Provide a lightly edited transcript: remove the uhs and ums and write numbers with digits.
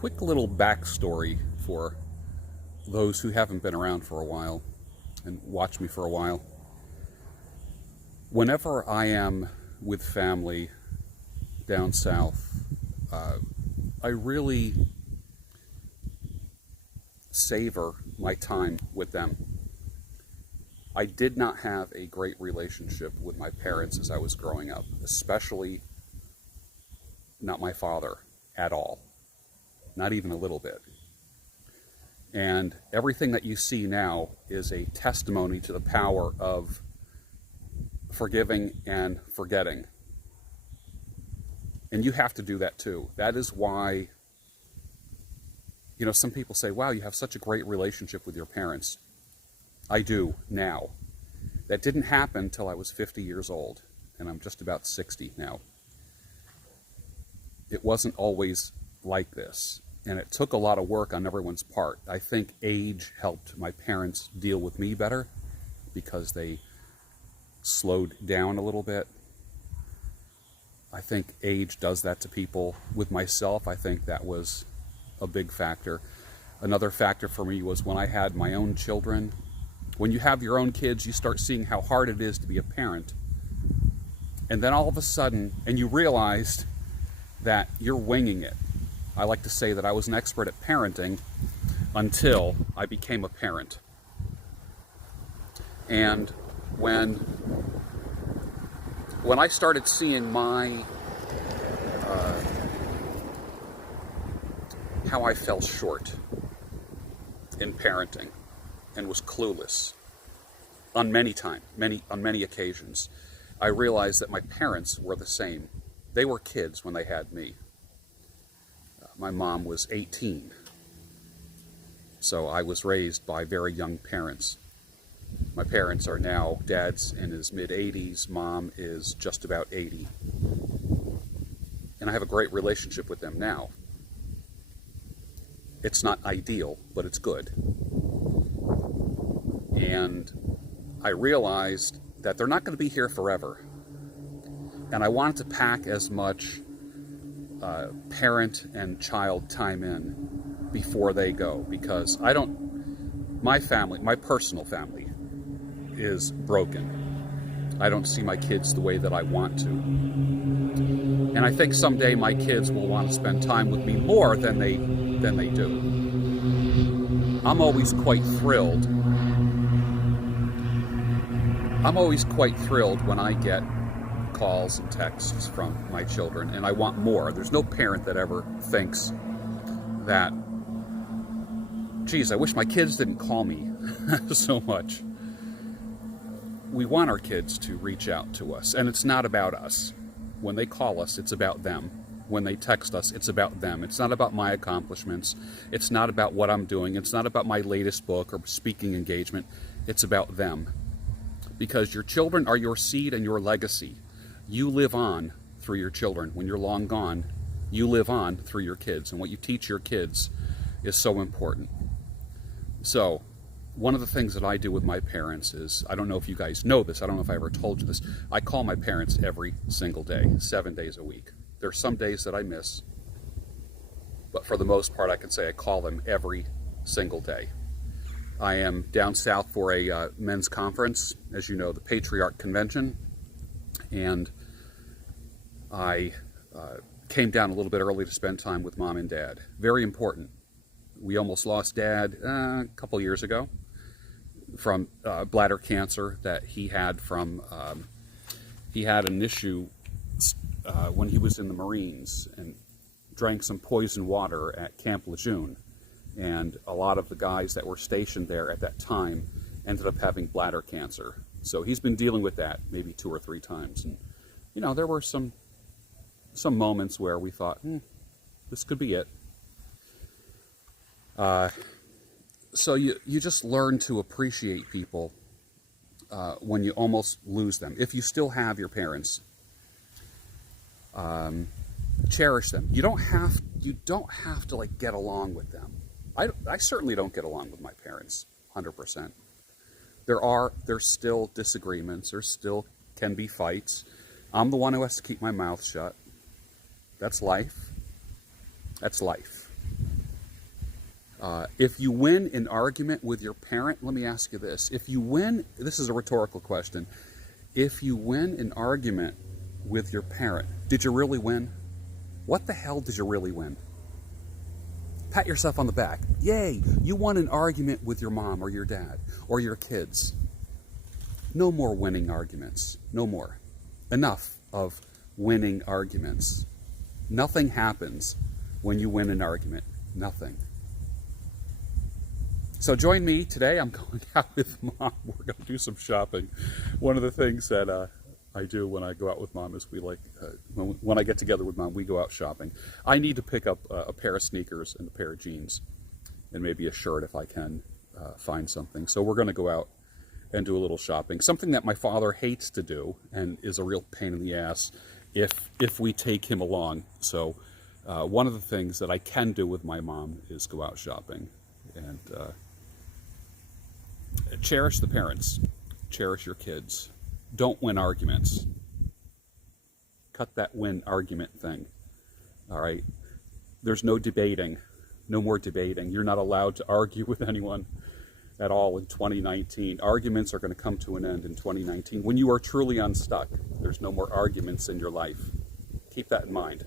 quick little backstory for those who haven't been around for a while and watched me for a while. Whenever I am with family down south, I really savor my time with them. I did not have a great relationship with my parents as I was growing up, especially not my father at all, not even a little bit. And everything that you see now is a testimony to the power of forgiving and forgetting. And you have to do that too. That is why, some people say, wow, you have such a great relationship with your parents. I do now. That didn't happen until I was 50 years old, and I'm just about 60 now. It wasn't always like this, and it took a lot of work on everyone's part. I think age helped my parents deal with me better because they slowed down a little bit. I think age does that to people. With myself, I think that was a big factor. Another factor for me was when I had my own children. When you have your own kids, you start seeing how hard it is to be a parent. And then all of a sudden, and you realized that you're winging it. I like to say that I was an expert at parenting until I became a parent. And when I started seeing how I fell short in parenting and was clueless on many occasions, I realized that my parents were the same. They were kids when they had me. My mom was 18, so I was raised by very young parents. My parents are now, dad's in his mid-80s, mom is just about 80. And I have a great relationship with them now. It's not ideal, but it's good. And I realized that they're not going to be here forever. And I wanted to pack as much parent and child time in before they go, because my personal family is broken. I don't see my kids the way that I want to. And I think someday my kids will want to spend time with me more than they do. I'm always quite thrilled when I get calls and texts from my children, and I want more. There's no parent that ever thinks that, geez, I wish my kids didn't call me so much. We want our kids to reach out to us, and it's not about us. When they call us, it's about them. When they text us, it's about them. It's not about my accomplishments. It's not about what I'm doing. It's not about my latest book or speaking engagement. It's about them. Because your children are your seed and your legacy. You live on through your children. When you're long gone, you live on through your kids. And what you teach your kids is so important. So, one of the things that I do with my parents is, I don't know if you guys know this, I don't know if I ever told you this, I call my parents every single day, 7 days a week. There's some days that I miss, but for the most part I can say I call them every single day. I am down south for a men's conference, as you know, the Patriarch Convention, and I came down a little bit early to spend time with mom and dad. Very important. We almost lost dad a couple years ago from bladder cancer that he had from, he had an issue when he was in the Marines and drank some poison water at Camp Lejeune. And a lot of the guys that were stationed there at that time ended up having bladder cancer. So he's been dealing with that maybe 2 or 3 times. And, there were some moments where we thought, this could be it. So you just learn to appreciate people when you almost lose them. If you still have your parents, cherish them. You don't have to like get along with them. I certainly don't get along with my parents 100%. There's still disagreements. There still can be fights. I'm the one who has to keep my mouth shut. That's life. That's life. If you win an argument with your parent, let me ask you this. If you win, this is a rhetorical question. If you win an argument with your parent, did you really win? What the hell did you really win? Pat yourself on the back. Yay, you won an argument with your mom or your dad or your kids. No more winning arguments. No more. Enough of winning arguments. Nothing happens when you win an argument. Nothing. So join me today. I'm going out with Mom. We're going to do some shopping. One of the things that I do when I go out with Mom is we like, when I get together with Mom, we go out shopping. I need to pick up a pair of sneakers and a pair of jeans and maybe a shirt if I can find something. So we're going to go out and do a little shopping. Something that my father hates to do and is a real pain in the ass if we take him along. So one of the things that I can do with my mom is go out shopping. And cherish the parents. Cherish your kids. Don't win arguments. Cut that win argument thing. All right? There's no debating. No more debating. You're not allowed to argue with anyone at all in 2019. Arguments are going to come to an end in 2019. When you are truly unstuck, there's no more arguments in your life. Keep that in mind.